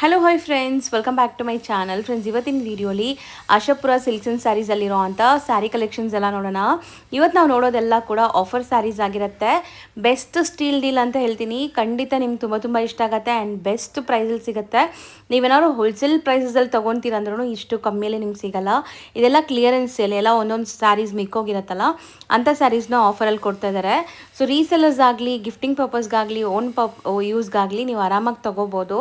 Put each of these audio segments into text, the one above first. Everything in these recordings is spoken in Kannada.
Hello hi friends, welcome back to my channel. Friends, ಇವತ್ತಿನ ವೀಡಿಯೋಲಿ ಆಶಾಪುರ ಸಿಲ್ಕ್ಸ್ ಆ್ಯಂಡ್ ಸ್ಯಾರೀಸಲ್ಲಿರೋ ಅಂಥ ಸ್ಯಾರಿ ಕಲೆಕ್ಷನ್ಸ್ ಎಲ್ಲ ನೋಡೋಣ. ಇವತ್ತು ನಾವು ನೋಡೋದೆಲ್ಲ ಕೂಡ ಆಫರ್ ಸ್ಯಾರೀಸ್ ಆಗಿರುತ್ತೆ. ಬೆಸ್ಟ್ ಸ್ಟೀಲ್ ಡೀಲ್ ಅಂತ ಹೇಳ್ತೀನಿ. ಖಂಡಿತ ನಿಮ್ಗೆ ತುಂಬ ಇಷ್ಟ ಆಗುತ್ತೆ ಆ್ಯಂಡ್ ಬೆಸ್ಟ್ ಪ್ರೈಸಲ್ಲಿ ಸಿಗುತ್ತೆ. ನೀವೇನಾದ್ರು ಹೋಲ್ಸೇಲ್ ಪ್ರೈಸಲ್ಲಿ ತೊಗೊತೀರಂದ್ರೂ ಇಷ್ಟು ಕಮ್ಮಿಯಲ್ಲಿ ನಿಮ್ಗೆ ಸಿಗಲ್ಲ. ಇದೆಲ್ಲ ಕ್ಲಿಯರೆನ್ಸ್ ಸೇಲ್, ಎಲ್ಲ ಒಂದೊಂದು ಸ್ಯಾರೀಸ್ ಮಿಕ್ಕೋಗಿರುತ್ತಲ್ಲ ಅಂಥ ಸ್ಯಾರೀಸ್ನ ಆಫರಲ್ಲಿ ಕೊಡ್ತಾ ಇದ್ದಾರೆ. ಸೊ ರೀಸೆಲ್ಲರ್ಸ್ ಆಗಲಿ, ಗಿಫ್ಟಿಂಗ್ ಪರ್ಪಸ್ಗಾಗಲಿ, ಓನ್ ಯೂಸ್ಗಾಗಲಿ ನೀವು ಆರಾಮಾಗಿ ತೊಗೋಬೋದು.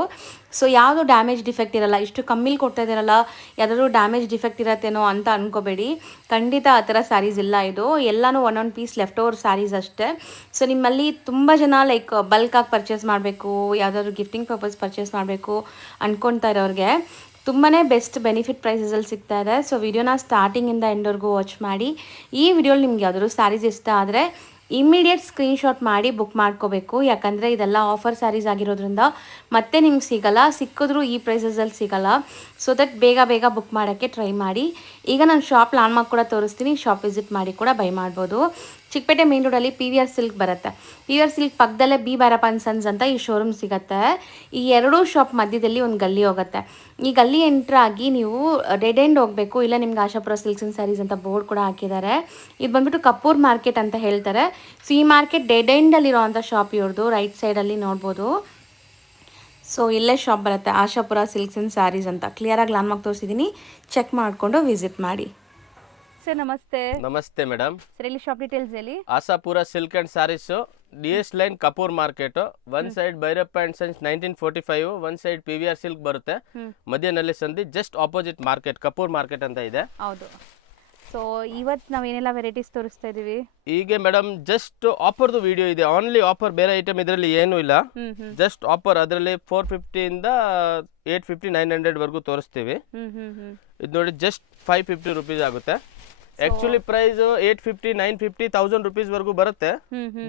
ಸೊ ಯಾವುದು ಡ್ಯಾಮೇಜ್ ಡಿಫೆಕ್ಟ್ ಇರಲ್ಲ. ಇಷ್ಟು ಕಮ್ಮಿಲಿ ಕೊಡ್ತಾ ಇದ್ದಾರಲ್ಲ, ಯಾವುದಾದ್ರೂ ಡ್ಯಾಮೇಜ್ ಡಿಫೆಕ್ಟ್ ಇರತ್ತೇನೋ ಅಂತ ಅನ್ಕೋಬೇಡಿ. ಖಂಡಿತ ಆ ಥರ ಸ್ಯಾರೀಸ್ ಇಲ್ಲ. ಇದು ಎಲ್ಲನೂ ಒಂದೊಂದು ಪೀಸ್ ಲೆಫ್ಟ್ ಓವರ್ ಸ್ಯಾರೀಸ್ ಅಷ್ಟೇ. ಸೊ ನಿಮ್ಮಲ್ಲಿ ತುಂಬ ಜನ ಲೈಕ್ ಬಲ್ಕಾಗಿ ಪರ್ಚೇಸ್ ಮಾಡಬೇಕು, ಯಾವುದಾದ್ರೂ ಗಿಫ್ಟಿಂಗ್ ಪರ್ಪಸ್ ಪರ್ಚೇಸ್ ಮಾಡಬೇಕು ಅಂದ್ಕೊತಾ ಇರೋರಿಗೆ ತುಂಬಾ ಬೆಸ್ಟ್ ಬೆನಿಫಿಟ್ ಪ್ರೈಸಸಲ್ಲಿ ಸಿಗ್ತಾ ಇದೆ. ಸೊ ವಿಡಿಯೋನ ಸ್ಟಾರ್ಟಿಂಗಿಂದ ಎಂಡ್ವರೆಗೂ ವಾಚ್ ಮಾಡಿ. ಈ ವಿಡಿಯೋಲಿ ನಿಮ್ಗೆ ಯಾವುದಾದ್ರೂ ಸ್ಯಾರೀಸ್ ಇಷ್ಟ ಆದರೆ ಇಮ್ಮಿಡಿಯೇಟ್ ಸ್ಕ್ರೀನ್ಶಾಟ್ ಮಾಡಿ ಬುಕ್ ಮಾಡ್ಕೋಬೇಕು. ಯಾಕಂದರೆ ಇದೆಲ್ಲ ಆಫರ್ ಸ್ಯಾರೀಸ್ ಆಗಿರೋದ್ರಿಂದ ಮತ್ತೆ ನಿಮ್ಗೆ ಸಿಗಲ್ಲ, ಸಿಕ್ಕಿದ್ರೂ ಈ ಪ್ರೈಸಸಲ್ಲಿ ಸಿಗಲ್ಲ. ಸೊ ದಟ್ ಬೇಗ ಬುಕ್ ಮಾಡೋಕ್ಕೆ ಟ್ರೈ ಮಾಡಿ. ಈಗ ನಾನು ಶಾಪ್ ಲ್ಯಾಂಡ್ಮಾರ್ಕ್ ಕೂಡ ತೋರಿಸ್ತೀನಿ, ಶಾಪ್ ವಿಸಿಟ್ ಮಾಡಿ ಕೂಡ ಬೈ ಮಾಡ್ಬೋದು. ಚಿಕ್ಕಪೇಟೆ ಮೇನ್ ರೋಡಲ್ಲಿ PVR ಸಿಲ್ಕ್ ಬರುತ್ತೆ. PVR ಸಿಲ್ಕ್ ಪಕ್ಕದಲ್ಲೇ ಬಿ ಭೈರಪ್ಪ ಆ್ಯಂಡ್ ಸನ್ಸ್ ಅಂತ ಈ ಶೋರೂಮ್ ಸಿಗುತ್ತೆ. ಈ ಎರಡೂ ಶಾಪ್ ಮಧ್ಯದಲ್ಲಿ ಒಂದು ಗಲ್ಲಿ ಹೋಗುತ್ತೆ. ಈ ಗಲ್ಲಿ ಎಂಟ್ರ್ ಆಗಿ ನೀವು ಡೆಡ್ ಎಂಡ್ ಹೋಗಬೇಕು. ಇಲ್ಲ ನಿಮ್ಗೆ ಆಶಾಪುರ ಸಿಲ್ಕ್ಸ್ ಆ್ಯಂಡ್ ಸ್ಯಾರೀಸ್ ಅಂತ ಬೋರ್ಡ್ ಕೂಡ ಹಾಕಿದ್ದಾರೆ. ಇದು ಬಂದ್ಬಿಟ್ಟು ಕಪೂರ್ ಮಾರ್ಕೆಟ್ ಅಂತ ಹೇಳ್ತಾರೆ. ಸೊ ಈ ಮಾರ್ಕೆಟ್ ಡೆಡ್ ಎಂಡಲ್ಲಿರೋ ಅಂಥ ಶಾಪ್ ಇವ್ರದ್ದು, ರೈಟ್ ಸೈಡಲ್ಲಿ ನೋಡ್ಬೋದು. ಸೊ ಇಲ್ಲೇ ಶಾಪ್ ಬರುತ್ತೆ, ಆಶಾಪುರ ಸಿಲ್ಕ್ಸ್ ಆ್ಯಂಡ್ ಸ್ಯಾರೀಸ್ ಅಂತ. ಕ್ಲಿಯರಾಗಿ ಲ್ಯಾಂಡ್ಮಾರ್ಕ್ ತೋರಿಸಿದ್ದೀನಿ, ಚೆಕ್ ಮಾಡಿಕೊಂಡು ವಿಸಿಟ್ ಮಾಡಿ. ಸರ್ ನಮಸ್ತೆ. ನಮಸ್ತೆ ಮೇಡಮ್. ಸರ್ ಇಲ್ಲಿ ಶಾಪ್ ಡೀಟೇಲ್ಸ್ ಹೇಳಿ. Ashapura silk and saris, DS line Kapoor market. One side Bhyrappa and sons 1945, one side PVR silk ಬರುತ್ತೆ. ಮಧ್ಯನಲ್ಲಿ ಸಂಧಿ, just opposite market, Kapoor market ಅಂತ ಇದೆ. ಹೌದು. ಸೊ ಇವತ್ತು ನಾವು ಏನೆಲ್ಲ ವೆರೈಟೀಸ್ ತೋರಿಸ್ತಾ ಇದೀವಿ. ಈಗ ಮೇಡಮ್ ಜಸ್ಟ್ ಆಫರ್ದು ವಿಡಿಯೋ ಇದೆ, ಓನ್ಲಿ ಆಫರ್. ಬೇರೆ ಐಟಮ್ ಇದರಲ್ಲಿ ಏನೂ ಇಲ್ಲ, ಜಸ್ಟ್ ಆಫರ್. ಅದರಲ್ಲಿ 450 ಇಂದ 850 900 ವರೆಗೂ ತೋರಿಸ್ತೀವಿ. ಇದು ನೋಡಿ ಜಸ್ಟ್ 550 ರುಪೀಸ್ ಆಗುತ್ತೆ. ಆಕ್ಚುಲಿ ಪ್ರೈಸ್ 850 950 1000 ರುಪೀಸ್ ವರೆಗೂ ಬರುತ್ತೆ,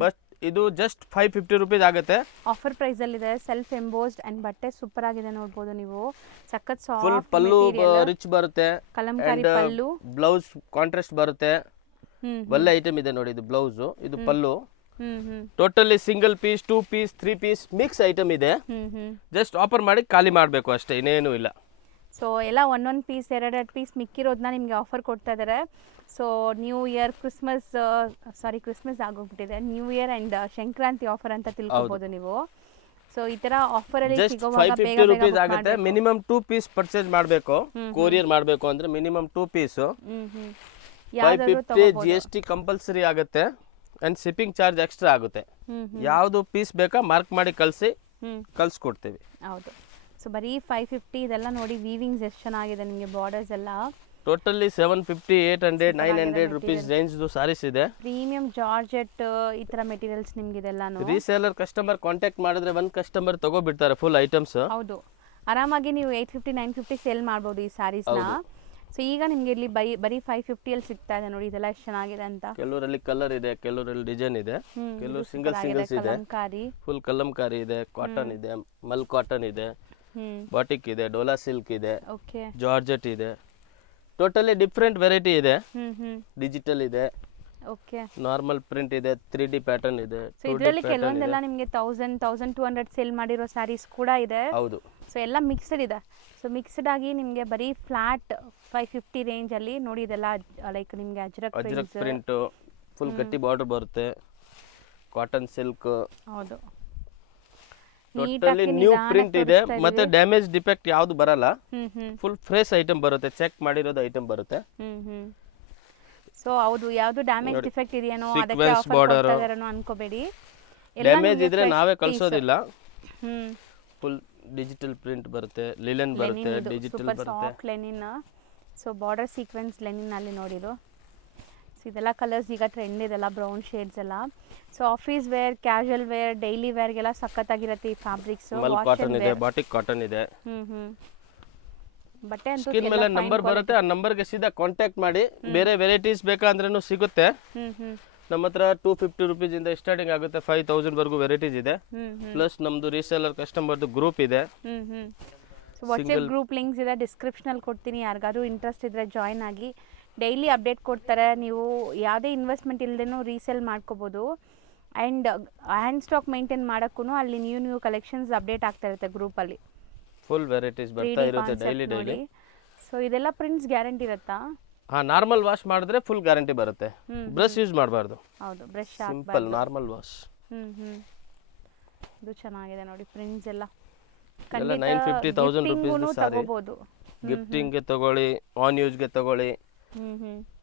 ಬಟ್ ಇದು ಜಸ್ಟ್ 550 ರುಪೀಸ್ ಆಗುತ್ತೆ. ಆಫರ್ ಪ್ರೈಸ್ ಅಲ್ಲಿ ಇದೆ. ಸೆಲ್ಫ್ ಎಂಬೋಸ್ಡ್ ಅಂಡ್ ಬಟ್ಟೆ ಸೂಪರ್ ಆಗಿದೆ, ನೋಡಬಹುದು ನೀವು. ಸಖತ್ ಫುಲ್ ಸಾಫ್ಟ್ ಪಲ್ಲು ರಿಚ್ ಬರುತ್ತೆ, ಕಲಂಕಾರಿ ಪಲ್ಲು, ಬ್ಲೌಸ್ ಕಾಂಟ್ರಾಸ್ಟ್ ಬರುತ್ತೆ. ಒಳ್ಳೆ ಐಟಮ್ ಇದೆ ನೋಡಿ. ಇದು ಬ್ಲೌಸ್, ಇದು pallu. Totally single piece, 2 piece, 3 piece mix item ಇದೆ. ಜಸ್ಟ್ ಆಫರ್ ಮಾಡಿ ಖಾಲಿ ಮಾಡಬೇಕು ಅಷ್ಟೇ, ಇನ್ನೇನು ಇಲ್ಲ. ಸೊ ಎಲ್ಲ ಒಂದೊಂದು ಪೀಸ್, ಎರಡೆರಡು ಪೀಸ್ ಮಿಕ್ಕಿರೋದನ್ನ ನಿಮಗೆ ಆಫರ್ ಕೊಡ್ತಾ ಇದ್ದಾರೆ. ಸೊ ನ್ಯೂ ಇಯರ್, ಕ್ರಿಸ್ಮಸ್ ಆಗೋಗ್ಬಿಟ್ಟಿದೆ. New year and Sankranti offer ಅಂತ ತಿಳ್ಕೊಬೋದು ನೀವು. ಸೊ ಈ ತರ ಆಫರ್ ಅಲ್ಲಿ ಸಿಗೋವಾಗ 550 ರುಪೀಸ್ ಆಗುತ್ತೆ. ಮಿನಿಮಮ್ 2 ಪೀಸ್ ಪರ್ಚೇಸ್ ಮಾಡಬೇಕು, ಕೊರಿಯರ್ ಮಾಡಬೇಕು ಅಂದ್ರೆ ಮಿನಿಮಮ್ 2 ಪೀಸ್. 550 GST ಕಂಪಲ್ಸರಿ ಆಗುತ್ತೆ ಅಂಡ್ ಶಿಪ್ಪಿಂಗ್ ಚಾರ್ಜ್ ಎಕ್ಸ್ಟ್ರಾ ಆಗುತ್ತೆ. ಯಾವುದು ಪೀಸ್ ಬೇಕಾ ಮಾರ್ಕ್ ಮಾಡಿ ಕಳ್ಸಿಕೊಡ್ತೀವಿ. ಹೌದು. ಸೊ ಬರೀ 550 ಇದೆಲ್ಲ ನೋಡಿ. ವೀವಿಂಗ್ಸ್ ಎಷ್ಟು ಚೆನ್ನಾಗಿದೆ ನಿಮಗೆ, ಬಾರ್ಡರ್ಸ್ ಎಲ್ಲ. ಟೋಟಲಿ 750 800 900 ರುಪೀಸ್ ರೇಂಜ್ ಸಾರೀಸ್ ಇದೆ. ಪ್ರೀಮಿಯಂ ಜಾರ್ಜೆಟ್ ಈ ತರ ಮೆಟೀರಿಯಲ್ಸ್ ನಿಮ್ಗೆ ಇದೆಲ್ಲಾನು. ರೀಸೇಲರ್ ಕಸ್ಟಮರ್ ಕಾಂಟ್ಯಾಕ್ಟ್ ಮಾಡಿದ್ರೆ ಒಂದು ಕಸ್ಟಮರ್ ತಗೋಬಿಡ್ತಾರೆ ಫುಲ್ ಐಟಮ್ಸ್. ಹೌದು, ಆರಾಮಾಗಿ ನೀವು 850 950 ಸೇಲ್ ಮಾಡ್ಬೋದು ಈ ಸ್ಯಾರೀಸ್ನ. ಸೊ ಈಗ ನಿಮ್ಗೆ ಇಲ್ಲಿ ಬರೀ 550 ಅಲ್ಲಿ ಸಿಗ್ತಾ ಇದೆ ನೋಡಿ. ಇದೆಲ್ಲ ಎಷ್ಟು ಚೆನ್ನಾಗಿದೆ ಅಂತ. ಕೆಲವರಲ್ಲಿ ಕಲರ್ ಇದೆ, ಕೆಲವರಲ್ಲಿ ಡಿಸೈನ್ ಇದೆ, ಕೆಲವರು ಸಿಂಗಲ್ಸ್ ಇದೆ. ಫುಲ್ ಕಲಂಕಾರಿ ಇದೆ, ಕಾಟನ್ ಇದೆ, ಮಲ್ ಕಾಟನ್ ಇದೆ, ಬಾಟಿಕ್ ಇದೆ, ಡೋಲಾ ಸಿಲ್ಕ್ ಇದೆ, ಜಾರ್ಜೆಟ್ ಇದೆ. ಟೋಟಲಿ ಡಿಫ್ರೆಂಟ್ ವೆರೈಟಿ ಇದೆ. ಡಿಜಿಟಲ್ ಇದೆ, ನಾರ್ಮಲ್ ಪ್ರಿಂಟ್ ಇದೆ, 3D ಪ್ಯಾಟರ್ನ್ ಇದೆ. ಸೊ ಇದರಲ್ಲಿ ಕೆಲವೊಂದೆಲ್ಲ ನಿಮಗೆ 1000 1200 ಸೇಲ್ ಮಾಡಿರೋ ಸ್ಯಾರೀಸ್ ಕೂಡ ಇದೆ. ಹೌದು. ಸೊ ಎಲ್ಲ ಮಿಕ್ಸ್ಡ್ ಇದೆ. ಸೊ ಮಿಕ್ಸ್ಡ್ ಆಗಿ ನಿಮಗೆ ಬರೀ ಫ್ಲಾಟ್ 550 ರೇಂಜ್ ಅಲ್ಲಿ ನೋಡಿ. ಇದೆಲ್ಲ ಲೈಕ್ ನಿಮಗೆ ಅಜ್ರಕ್ ಪ್ರಿಂಟ್, ಫುಲ್ ಗಟ್ಟಿ ಬಾರ್ಡರ್ ಬರುತ್ತೆ, ಕಾಟನ್ ಸಿಲ್ಕ್. ಹೌದು. ಟೋಟಲಿ ನ್ಯೂ ಪ್ರಿಂಟ್ ಇದೆ, ಮತ್ತೆ ಡ್ಯಾಮೇಜ್ ಡಿಫೆಕ್ಟ್ ಯಾವುದು ಬರಲ್ಲ. ಫುಲ್ ಫ್ರೆಶ್ ಐಟಮ್ ಬರುತ್ತೆ, ಚೆಕ್ ಮಾಡಿರೋದು ಐಟಮ್ ಬರುತ್ತೆ. ಸೊ ಹೌದು, ಯಾವುದು ಡ್ಯಾಮೇಜ್ ಡಿಫೆಕ್ಟ್ ಇದೆಯೇನೋ ಅದಕ್ಕೆ ಆಫರ್ ಕೊಡ್ತಾ ಇದಾರೇನೋ ಅನ್ಕೋಬೇಡಿ. ಡ್ಯಾಮೇಜ್ ಇದ್ರೆ ನಾವೇ ಕಳ್ಸೋದಿಲ್ಲ. ಫುಲ್ ಡಿಜಿಟಲ್ ಪ್ರಿಂಟ್ ಬರುತ್ತೆ, ಲಿನೆನ್ ಬರುತ್ತೆ, ಡಿಜಿಟಲ್ ಬರುತ್ತೆ, linen. So border sequence linen ಅಲ್ಲಿ ನೋಡಿರೋ. ಸೊ ಇದೆಲ್ಲ ಕಲರ್ಸ್ ಈಗ ಟ್ರೆಂಡ್ ಇದೆಲ್ಲ, ಬ್ರೌನ್ ಶೇಡ್ಸ್ ಎಲ್ಲ. So office wear, casual wear, daily ವೇರ್ಗೆಲ್ಲ ಸಖತ್ತಾಗಿರುತ್ತೆ ಈ ಫ್ಯಾಬ್ರಿಕ್ಸ್. ಕಾಟನ್ ಇದೆ, ಬಾಟಿಕ್ ಕಾಟನ್ ಇದೆ. ಬಟ್ಟೆ ಅಂತೂ ಸ್ಕ್ರೀನ್ ಮೇಲೆ ನಂಬರ್ ಬರುತ್ತೆ, ಆ ನಂಬರ್ಗೆ ಸೀದಾ ಕಾಂಟ್ಯಾಕ್ಟ್ ಮಾಡಿ. ಬೇರೆ ವೆರೈಟೀಸ್ ಬೇಕಂದ್ರೂ ಸಿಗುತ್ತೆ ನಮ್ಮ ಹತ್ರ. 250 ರುಪೀಸ್ ಇಂದ ಸ್ಟಾರ್ಟಿಂಗ್ ಆಗುತ್ತೆ, 5000 ವರೆಗೂ ವೆರೈಟೀಸ್ ಇದೆ. ಪ್ಲಸ್ ನಮ್ದು ರೀಸೇಲರ್ ಕಸ್ಟಮರ್ದು ಗ್ರೂಪ್ ಇದೆ. ವಾಟ್ಸ್ಆಪ್ ಗ್ರೂಪ್ ಲಿಂಕ್ಸ್ ಇದೆ, ಡಿಸ್ಕ್ರಿಪ್ಷನ್ ಅಲ್ಲಿ ಕೊಡ್ತೀನಿ. ಯಾರಿಗಾದ್ರೂ ಇಂಟ್ರೆಸ್ಟ್ ಇದ್ರೆ ಜಾಯ್ನ್ ಆಗಿ. ಡೈಲಿ ಅಪ್ಡೇಟ್ ಕೊಡ್ತಾರೆ. ನೀವು ಯಾವುದೇ ಇನ್ವೆಸ್ಟ್ಮೆಂಟ್ ಇಲ್ಲದೇನೂ ರೀಸೇಲ್ ಮಾಡ್ಕೋಬೋದು. ಆ್ಯಂಡ್ ಹ್ಯಾಂಡ್ ಸ್ಟಾಕ್ ಮೇಂಟೈನ್ ಮಾಡೋಕ್ಕೂ ಅಲ್ಲಿ ನ್ಯೂ ಕಲೆಕ್ಷನ್ಸ್ ಅಪ್ಡೇಟ್ ಆಗ್ತಾ ಇರುತ್ತೆ ಗ್ರೂಪಲ್ಲಿ. ಫುಲ್ ವೆರೈಟೀಸ್ ಬರ್ತಾ ಇರುತ್ತೆ ಡೈಲಿ ಡೈಲಿ. ಸೊ ಇದೆಲ್ಲ ಪ್ರಿಂಟ್ಸ್ ಗ್ಯಾರಂಟಿ ಇರುತ್ತಾ? ಹಾ, ನಾರ್ಮಲ್ ವಾಶ್ ಮಾಡಿದ್ರೆ ಫುಲ್ ಗ್ಯಾರಂಟಿ ಬರುತ್ತೆ. ಬ್ರಷ್ ಯೂಸ್ ಮಾಡಬಾರ್ದು. ಹೌದು, ಬ್ರಷ್ ಸಿಂಪಲ್ ನಾರ್ಮಲ್ ವಾಶ್. ಇದು ಚೆನ್ನಾಗಿದೆ ನೋಡಿ, ಪ್ರಿಂಟ್ಸ್ ಎಲ್ಲ 950,000 rupees ಸಾರಿ. ತಗೋಬಹುದು, ಗಿಫ್ಟಿಂಗ್ ಗೆ ತಗೊಳ್ಳಿ, ಆನ್ ಯೂಸ್ ಗೆ ತಗೊಳ್ಳಿ,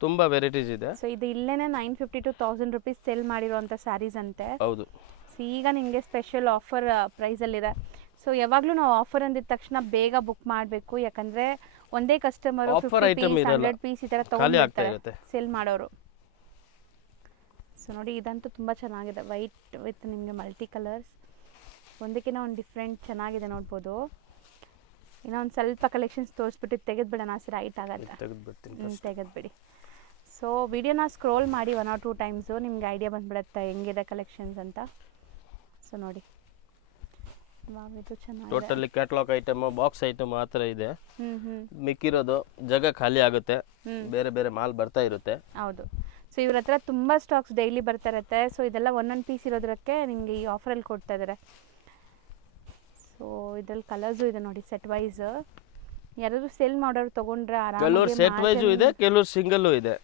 ತುಂಬಾ ವೆರೈಟೀಸ್ ಇದೆ. ಸೊ ಇದು ಇಲ್ಲೇನೆ 950 to 1000 rupees ಸೆಲ್ ಮಾಡಿರುವಂತ ಸ್ಯಾರೀಸ್ ಅಂತೆ. ಹೌದು. ಸೊ ಈಗ ನಿಮಗೆ ಸ್ಪೆಷಲ್ ಆಫರ್ ಪ್ರೈಸ್ ಅಲ್ಲಿ ಇದೆ. ಸೊ ಯಾವಾಗಲೂ ನಾವು ಆಫರ್ ಅಂದಿದ ತಕ್ಷಣ ಬೇಗ ಬುಕ್ ಮಾಡಬೇಕು, ಯಾಕಂದ್ರೆ ಒಂದೇ ಕಸ್ಟಮರ್ 100 ಪೀಸ್ ಈ ತರ ತಗೊಂಡಿರ್ತಾರೆ ಸೇಲ್ ಮಾಡೋರು. ಸೊ ನೋಡಿ, ಇದಂತೂ ತುಂಬಾ ಚೆನ್ನಾಗಿದೆ, ವೈಟ್ ವಿತ್ ನಿಮಗೆ ಮಲ್ಟಿ ಕಲರ್ಸ್, ಒಂದಕ್ಕಿಂತ ಒಂದು ಡಿಫ್ರೆಂಟ್ ಚೆನ್ನಾಗಿದೆ ನೋಡ್ಬೋದು. ಇನ್ನೊಂದು ಸ್ವಲ್ಪ ಕಲೆಕ್ಷನ್ಸ್ ತೋರಿಸ್ಬಿಟ್ಟು ತೆಗೆದ್ಬಿಡೋಣ, ರೈಟ್ ಆಗುತ್ತೆ, ತೆಗೆದ್ಬಿಡಿ. ಸೊ ವಿಡಿಯೋನ ಸ್ಕ್ರೋಲ್ ಮಾಡಿ 1 or 2 times ನಿಮ್ಗೆ ಐಡಿಯಾ ಬಂದ್ಬಿಡುತ್ತೆ ಹೆಂಗಿದೆ ಕಲೆಕ್ಷನ್ಸ್ ಅಂತ. ಸೊ ನೋಡಿ, ಇದು ಚೆನ್ನಾಗಿದೆ. Totally catalogue item, box item ಮಾತ್ರ ಇದೆ. ಮಿಕ್ಕಿರೋದು ಜಾಗ ಖಾಲಿ ಆಗುತ್ತೆ, ಬೇರೆ ಬೇರೆ ಮಾಲ್ ಬರ್ತಾ ಇರುತ್ತೆ. ಹೌದು. ಸೊ ಇವ್ರ ಹತ್ರ ತುಂಬಾ ಸ್ಟಾಕ್ಸ್ ಡೈಲಿ ಬರ್ತಾ ಇರುತ್ತೆ. ಸೊ ಇದೆಲ್ಲ ಒಂದೊಂದು ಪೀಸ್ ಇರೋದಕ್ಕೆ ನಿಮಗೆ ಈ ಆಫರಲ್ಲಿ ಕೊಡ್ತಾ ಇದ್ದಾರೆ. ಸೊ ಇದ್ರಲ್ಲಿ ಕಲರ್ಸು ಇದೆ ನೋಡಿ, ಸೆಟ್ ವೈಸ್. ಯಾರಾದ್ರೂ ಸೇಲ್ ಮಾಡೋರು ತಗೊಂಡ್ರೆ ಆರಾಮಾಗಿ, ಕೆಲವರು ಸೆಟ್ ವೈಸು ಇದೆ, ಕೆಲವರು ಸಿಂಗಲ್ ಇದೆ.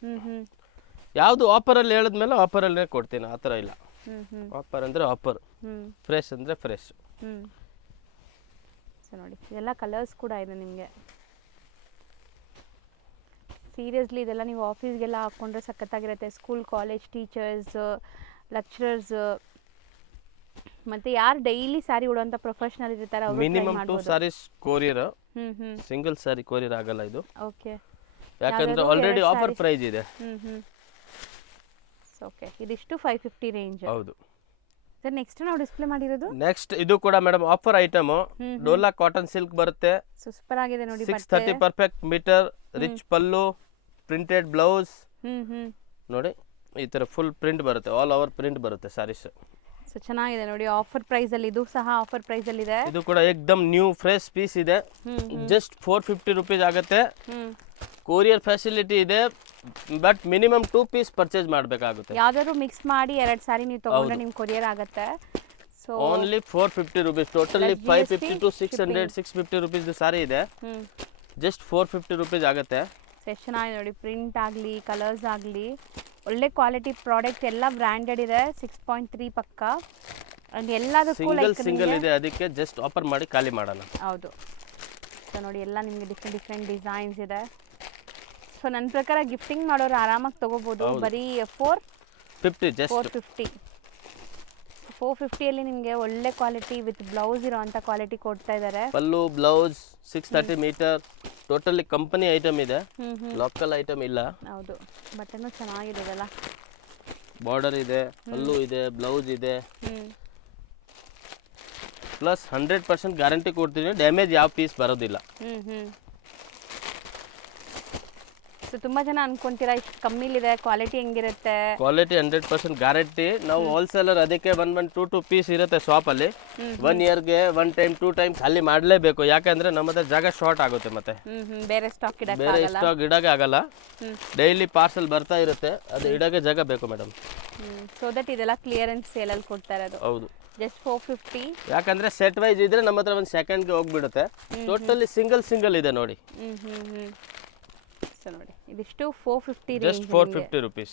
ಯಾವುದು ಆಫರ್ ಅಲ್ಲಿ ಹೇಳಿದ್ಮೇಲೆ ಆಫರ್ ಅಲ್ಲೇ ಕೊಡ್ತೀನಿ, ಆ ಥರ ಇಲ್ಲ. ಆಫರ್ ಅಂದ್ರೆ ಆಫರ್, ಫ್ರೆಶ್ ಅಂದ್ರೆ ಫ್ರೆಶ್. ಸೊ ನೋಡಿ, ಇದೆಲ್ಲ ಕಲರ್ಸ್ ಕೂಡ ಇದೆ ನಿಮಗೆ. ಸೀರಿಯಸ್ಲಿ ಇದೆಲ್ಲ ನೀವು ಆಫೀಸ್ಗೆಲ್ಲ ಹಾಕೊಂಡ್ರೆ ಸಖತ್ತಾಗಿರುತ್ತೆ. ಸ್ಕೂಲ್, ಕಾಲೇಜ್ ಟೀಚರ್ಸ್, ಲೆಕ್ಚರರ್ಸ್, ಮತ್ತೆ ಯಾರು ಡೈಲಿ ಸ್ಯಾರಿ ಉಡುವಂತ ಪ್ರೊಫೆಷನಲ್ ಇರ್ತಾರೆ ಅವರು minimum 2 sarees courier. Single sari courier ಆಗಲ್ಲ ಇದು. ಓಕೆ, ಯಾಕಂದ್ರೆ ಆಲ್ರೆಡಿ ಆಫರ್ ಪ್ರೈಸ್ ಇದೆ. ಓಕೆ, ಇದಿಷ್ಟು 550 ರೇಂಜ್. ಹೌದು. ಸರ್ ನೆಕ್ಸ್ಟ್ ನಾವು ಡಿಸ್ಪ್ಲೇ ಮಾಡಿರೋದು, ನೆಕ್ಸ್ಟ್ ಇದು ಕೂಡ madam offer item. Dhola cotton silk ಬರುತ್ತೆ, ಸೂಪರ್ ಆಗಿದೆ ನೋಡಿ. 630 ಪರ್ಫೆಕ್ಟ್ ಮೀಟರ್, ರಿಚ್ ಪಲ್ಲು, ಪ್ರಿಂಟೆಡ್ ಬ್ಲೌಸ್. ನೋಡಿ ಈ ತರ ಫುಲ್ ಪ್ರಿಂಟ್ ಬರುತ್ತೆ, ಆಲ್ ಓವರ್ ಪ್ರಿಂಟ್ ಬರುತ್ತೆ ಸಾರೀಸ್. ಸೊ ಚೆನ್ನಾಗಿದೆ ನೋಡಿ, ಆಫರ್ ಪ್ರೈಸ್ ಅಲ್ಲಿ. ಇದು ಸಹ ಆಫರ್ ಪ್ರೈಸ್ ಅಲ್ಲಿ ಇದೆ. ಇದು ಕೂಡ ಏಕ್ದಮ್ ನ್ಯೂ ಫ್ರೆಶ್ ಪೀಸ್ ಇದೆ. ಜಸ್ಟ್ 450 rupees ಆಗುತ್ತೆ. ಕೊರಿಯರ್ ಫೆಸಿಲಿಟಿ ಇದೆ, ಬಟ್ ಮಿನಿಮಮ್ 2 ಪೀಸ್ ಪರ್ಚೇಸ್ ಮಾಡಬೇಕಾಗುತ್ತೆ. ಯಾವ್ದಾದ್ರು ಮಿಕ್ಸ್ ಮಾಡಿ 2 ಸಾರಿ ನೀವು ತಗೊಂಡ್ರೆ ನಿಮ್ಗೆ ಕೊರಿಯರ್ ಆಗುತ್ತೆ. So only 450 rupees. Totally 550 to 600 650 rupees ಸಾರಿ ಇದೆ. ಜಸ್ಟ್ 450 rupees ಆಗುತ್ತೆ. ಚೆನ್ನಾಗಿದೆ ನೋಡಿ, ಪ್ರಿಂಟ್ ಆಗಲಿ, ಕಲರ್ಸ್ ಆಗಲಿ, ಒಳ್ಳೆ ಕ್ವಾಲಿಟಿ ಪ್ರಾಡಕ್ಟ್, ಎಲ್ಲ ಬ್ರ್ಯಾಂಡೆಡ್ ಇದೆ. 6.3 ಪಕ್ಕ, ಅಂಡ್ ಎಲ್ಲದಕ್ಕೂ ಸಿಂಗಲ್ ಇದೆ, ಅದಕ್ಕೆ ಜಸ್ಟ್ ಆಫರ್ ಮಾಡಿ ಖಾಲಿ ಮಾಡೋಣ. ಹೌದು. ಸೊ ನೋಡಿ, ಎಲ್ಲ ನಿಮಗೆ ಡಿಫ್ರೆಂಟ್ ಡಿಸೈನ್ಸ್ ಇದೆ. ಸೊ ನನ್ನ ಪ್ರಕಾರ ಗಿಫ್ಟಿಂಗ್ ಮಾಡೋರು ಆರಾಮಾಗಿ ತಗೋಬಹುದು. ಬರೀ 450 ಜಸ್ಟ್ 450 ನಿಮಗೆ ಒಳ್ಳೆ ಕ್ವಾಲಿಟಿ ವಿತ್ ಬ್ಲೌಸ್ ಇರೋಂಥ ಕ್ವಾಲಿಟಿ ಕೊಡ್ತಾ ಇದ್ದಾರೆ. Pallu, blouse, 630 metre, totally company item ಇದೆ, ಲೋಕಲ್ ಐಟಮ್ ಇಲ್ಲ. ಹೌದು, ಬಟ್ಟೆನೂ ಚೆನ್ನಾಗಿದೆ ಇದೆಲ್ಲ. ಬಾರ್ಡರ್ ಇದೆ, ಪಲ್ಲು ಇದೆ, ಬ್ಲೌಸ್ ಇದೆ, ಪ್ಲಸ್ 100% ಗ್ಯಾರಂಟಿ ಕೊಡ್ತೀನಿ, ಡ್ಯಾಮೇಜ್ ಯಾವ ಪೀಸ್ ಬರೋದಿಲ್ಲ. ಸೊ ತುಂಬಾ ಜನ ಅನ್ಕೊಂತೀರಾ ಇಷ್ಟು ಕಮ್ಮಿಲಿದೆ, ಕ್ವಾಲಿಟಿ ಹೆಂಗಿರುತ್ತೆ? Quality 100% guarantee. ನಾವು ಹೋಲ್ಸೇಲರ್, ಅದಕ್ಕೆ 2 ಪೀಸ್ ಇರುತ್ತೆ ಶಾಪ್ ಅಲ್ಲಿ. 1 yearಗೆ 1 time 2 time ಖಾಲಿ ಮಾಡಲೇಬೇಕು, ಯಾಕಂದ್ರೆ ನಮ್ಮದ ಜಾಗ ಶಾರ್ಟ್ ಆಗುತ್ತೆ. ಮತ್ತೆ ಬೇರೆ ಸ್ಟಾಕ್ ಇಡಕ್ಕೆ ಆಗಲ್ಲ. ಡೈಲಿ ಪಾರ್ಸಲ್ ಬರ್ತಾ ಇರುತ್ತೆ, ಅದು ಇಡಕ್ಕೆ ಜಾಗ ಬೇಕು ಮೇಡಮ್. ಸೊ ದಟ್ ಇದೆಲ್ಲ ಕ್ಲಿಯರೆನ್ಸ್ ಸೇಲ್ ಅಲ್ಲಿ ಕೊಡ್ತಾ ಇರೋದು. ಹೌದು, ಜಸ್ಟ್ 450. ಯಾಕಂದ್ರೆ ಸೆಟ್ ವೈಸ್ ಇದ್ರೆ ನಮ್ಮ ಹತ್ರ 1 ಸೆಕೆಂಡ್ಗೆ ಹೋಗ್ಬಿಡುತ್ತೆ. ಟೋಟಲಿ ಸಿಂಗಲ್ ಇದೆ ನೋಡಿ. ಸೊ ನೋಡಿ, ಇದಿಷ್ಟು 450 ಜಸ್ಟ್ 450 rupees.